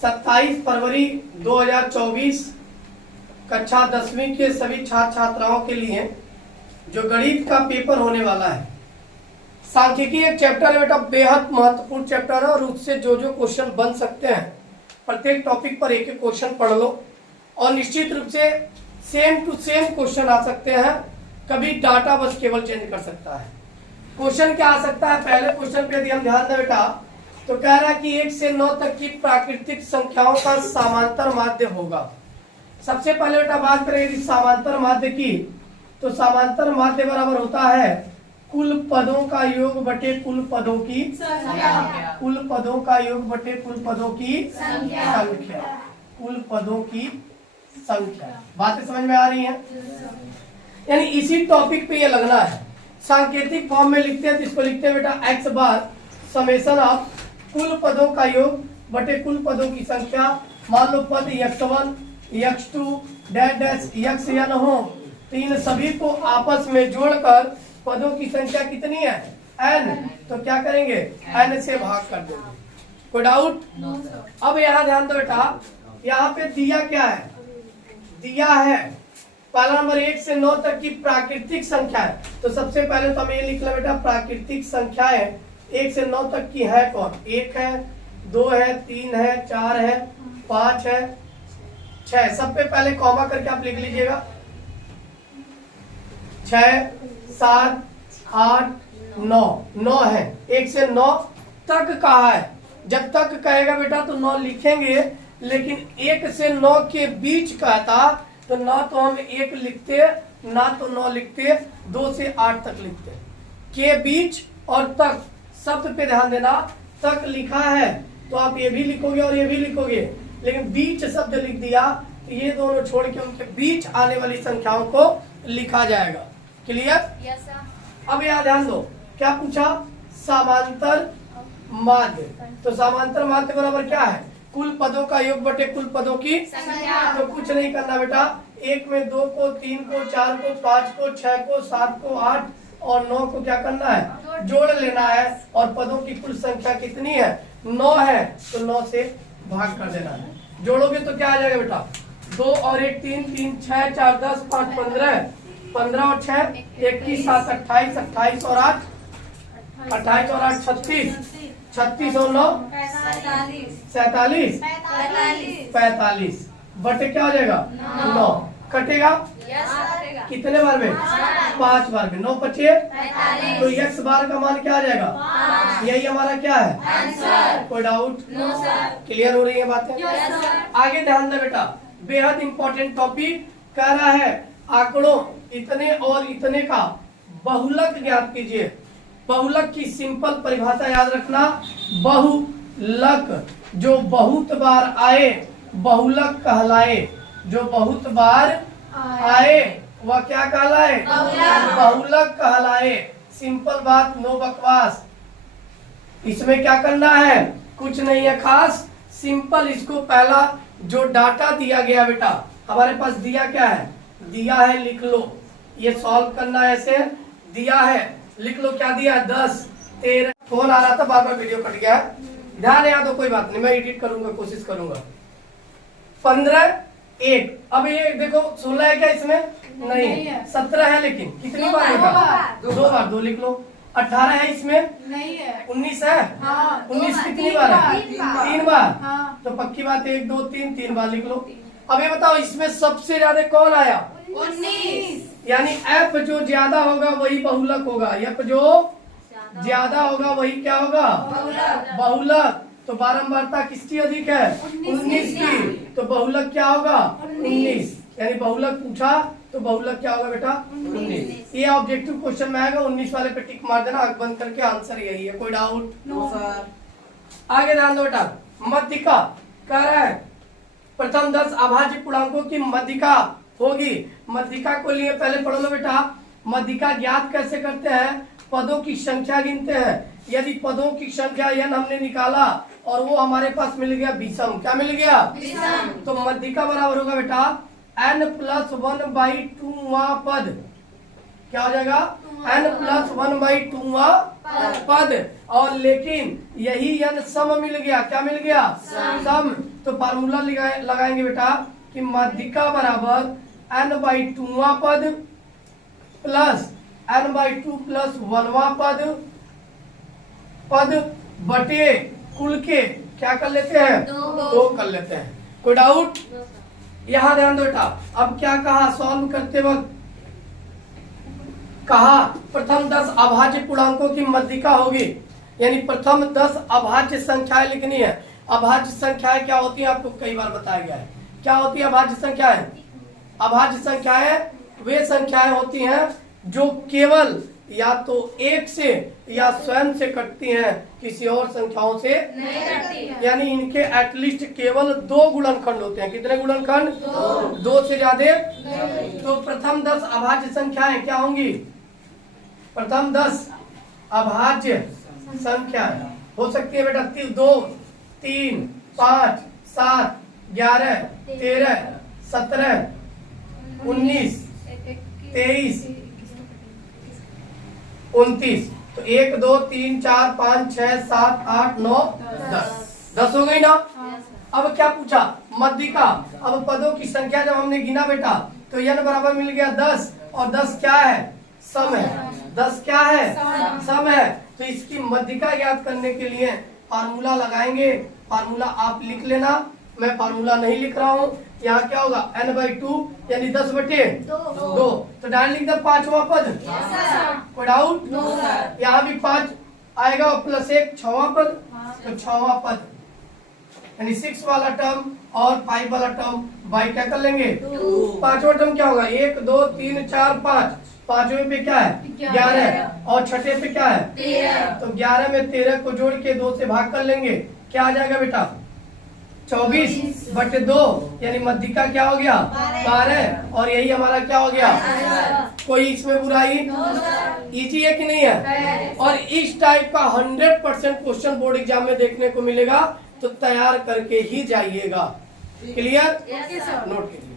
27 फरवरी 2024 कक्षा 10वीं के सभी छात्र छात्राओं के लिए जो गणित का पेपर होने वाला है। सांख्यिकी एक चैप्टर है बेटा, बेहद महत्वपूर्ण चैप्टर है और उससे जो जो क्वेश्चन बन सकते हैं प्रत्येक टॉपिक पर एक एक क्वेश्चन पढ़ लो और निश्चित रूप से सेम टू सेम क्वेश्चन आ सकते हैं। कभी डाटा बस केवल चेंज कर सकता है। क्वेश्चन क्या आ सकता है? पहले क्वेश्चन पे यदि हम ध्यान दें बेटा तो कह रहा है कि 1 से 9 तक की प्राकृतिक संख्याओं का समांतर माध्य होगा। सबसे पहले बेटा बात करें यदि समांतर माध्य की, तो समांतर माध्य बराबर होता है कुल पदों का योग बटे कुल पदों की संख्या। कुल पदों का योग बटे कुल पदों की संख्या। कुल पदों की संख्या। बातें समझ में आ रही हैं? यानी इसी टॉपिक पे ये लगना है। सांकेतिक फॉर्म में लिखते हैं तो इसको लिखते हैं बेटा x बार समेशन ऑफ कुल पदों का योग बटे कुल पदों की संख्या। मान लो पद x1 x2 dash dash xn हो, तो इन सभी को आपस में जोड़कर पदों की संख्या कितनी है? n। तो क्या करेंगे? n से भाग कर देंगे। कोई डाउट? अब यहाँ ध्यान दो बेटा, यहाँ पे दिया क्या है? दिया है पहला नंबर 1 से 9 तक की प्राकृतिक संख्या है। तो सबसे पहले तो हमें ये लिख लो बेटा, प्राकृतिक संख्याएं 1 से 9 तक की है कौन? 1 है, 2 है, 3 है, 4 है, 5 है, 6। सब पे पहले कॉमा करके आप लिख लीजिएगा। 6 7 8 9 9 है। 1 से 9 तक कहा है। जब तक कहेगा बेटा तो 9 लिखेंगे, लेकिन 1 से 9 के बीच कहता तो ना तो हम 1 लिखते ना तो 9 लिखते, 2 से 8 तक लिखते। के बीच और तक शब्द पे ध्यान देना। तक लिखा है तो आप ये भी लिखोगे और ये भी लिखोगे, लेकिन बीच शब्द लिख दिया तो ये दोनों छोड़ के उनके बीच आने वाली संख्याओं को लिखा जाएगा। क्लियर? Yes sir. अब यहाँ ध्यान दो, क्या पूछा? समांतर माध्य। तो समांतर माध्य बराबर क्या है? कुल पदों का योग बटे कुल पदों की संख्या। तो कुछ नहीं करना बेटा, 1 में 2 को, 3 को, 4 को, 5 को, 6 को, 7 को, 8 और 9 को क्या करना है? जोड़ लेना है। और पदों की कुल संख्या कितनी है? 9 है, तो 9 से भाग कर देना है। जोड़ोगे तो क्या आ जाएगा बेटा? 2 और 1 3, 3 6 4 10 5 15, 15 और 6 21 7 28, 28 और 8 28 और 8 36, 36 और 9 47 45 बटे क्या हो जाएगा? 9 कटेगा। कितने बार में? 5 बार में। 9 बचे तो x बार का मान क्या आ जाएगा? यही हमारा क्या है? कोई डाउट? क्लियर हो रही है बातें? आगे ध्यान दे बेटा, बेहद इंपॉर्टेंट टॉपिक कह रहा है आंकड़ों इतने और इतने का बहुलक ज्ञात कीजिए। बहुलक की सिंपल परिभाषा याद रखना, बहुलक जो बहुत बार आए बहुलक कहलाए। जो बहुत बार आए वह क्या कहलाए? बहुलक कहलाए। सिंपल बात, नो बकवास। इसमें क्या करना है? कुछ नहीं है खास, सिंपल। इसको पहला जो डाटा दिया गया बेटा, हमारे पास दिया क्या है? दिया है, लिख लो। ये सॉल्व करना है, ऐसे दिया है, लिख लो। क्या दिया? 10 13। फोन आ रहा था, बार बार वीडियो कट गया। ध्यान है तो कोई बात नहीं, मैं एडिट करूंगा, कोशिश करूंगा। 15 1। अब ये देखो 16 है क्या इसमें? नहीं है। 17 है, लेकिन कितनी बार बेटा? 2 बार। 2 लिख लो। 18 है इसमें? नहीं है। 19 है? 19 कितनी बार है? 3 बार। तो पक्की बात है 1 2 3 3 बार लिख लो। अब ये बताओ इसमें सबसे ज्यादा कौन आया? 19। यानी f जो ज्यादा होगा वही बहुलक होगा। f जो ज्यादा होगा वही क्या होगा? बहुलक। तो बारंबारता किसकी अधिक है? 19 की। तो बहुलक क्या होगा? 19। यानी बहुलक पूछा तो बहुलक क्या होगा बेटा? 19। ये ऑब्जेक्टिव क्वेश्चन में आएगा। 19 वाले पे टिक मार देना, आंख बंद करके। आंसर यही है। कोई डाउट? No sir. आगे ध्यान दो बेटा, मध्यिका कह रहा है प्रथम 10 अभाज्य पूर्णांकों की मध्यिका होगी। मध्यिका को लिए पहले पढ़ लो बेटा। मध्यिका ज्ञात कैसे करते हैं? पदों की संख्या गिनते हैं। यदि पदों की संख्या n हमने निकाला और वो हमारे पास मिल गया विषम। क्या मिल गया? विषम। तो मध्यिका बराबर होगा बेटा n + 1/2वां पद। क्या हो जाएगा? n + 1/2वां पद। और लेकिन यही n सम मिल गया। क्या मिल गया? सम। तो फार्मूला लगाएंगे बेटा कि माध्यिका बराबर n/2वां पद प्लस n/2 प्लस 1वां पद बटे कुल के क्या कर लेते हैं, 2 कर लेते हैं। कोई डाउट? यहाँ ध्यान दो बेटा। अब क्या कहा सॉल्व करते वक्त, कहा प्रथम 10 अभाज्य पूर्णांकों की माध्यिका होगी, यानी प्रथम 10 अभाज्य संख्याएं लिखनी है। अभाज्य संख्याएं क्या होती है आपको कई बार बताया गया है। क्या होती है अभाज्य संख्याएं? अभाज्य संख्याएं वे संख्याएं होती हैं जो केवल या तो एक से या स्वयं से कटती हैं, किसी और संख्याओं से नहीं कटती। यानी इनके एटलीस्ट केवल 2 गुणनखंड होते हैं। कितने गुणनखंड? 2 से ज्यादा। तो प्रथम 10 अभाज्य संख्याएं क्या होंगी? प्रथम 10 अभाज्य संख्याएं हो सकती है बेटा 2, 3, 5, 7, 11, 13, 17, 19, 23, 29। तो 1, 2, 3, 4, 5, 6, 7, 8, 9, 10 हो गई ना। अब क्या पूछा? माध्यिका। अब पदों की संख्या जब हमने गिना बेटा तो n बराबर मिल गया 10, और 10 क्या है? सम है। 10 क्या है? सम है। तो इसकी माध्यिका ज्ञात करने के लिए फार्मूला लगाएंगे। फार्मूला आप लिख लेना, मैं फार्मूला नहीं लिख रहा हूँ। यहाँ क्या होगा? n/2 यानी 10/2। तो डायरेक्ट लिख दो 5वां पद। कोई डाउट? यहाँ भी 5 आएगा और प्लस 1 6वां पद, तो 6वां पद यानी 6 वाला टर्म और 5 वाला टर्म बाई क्या कर लेंगे? 5वां टर्म क्या होगा? 1, 2, 3, 4, 5। 5वें पे क्या है? 11। और छठे पे क्या है? 13। तो 11 में 13 को जोड़ के 2 से भाग कर लेंगे। क्या आ जाएगा बेटा? 24/2 यानी माध्यिका क्या हो गया? 12। और यही हमारा क्या हो गया? कोई इसमें बुराई? इजी है कि नहीं है? और इस टाइप का 100% क्वेश्चन बोर्ड एग्जाम में देखने को मिलेगा, तो तैयार करके ही जाइएगा। क्लियर? नोट कीजिए।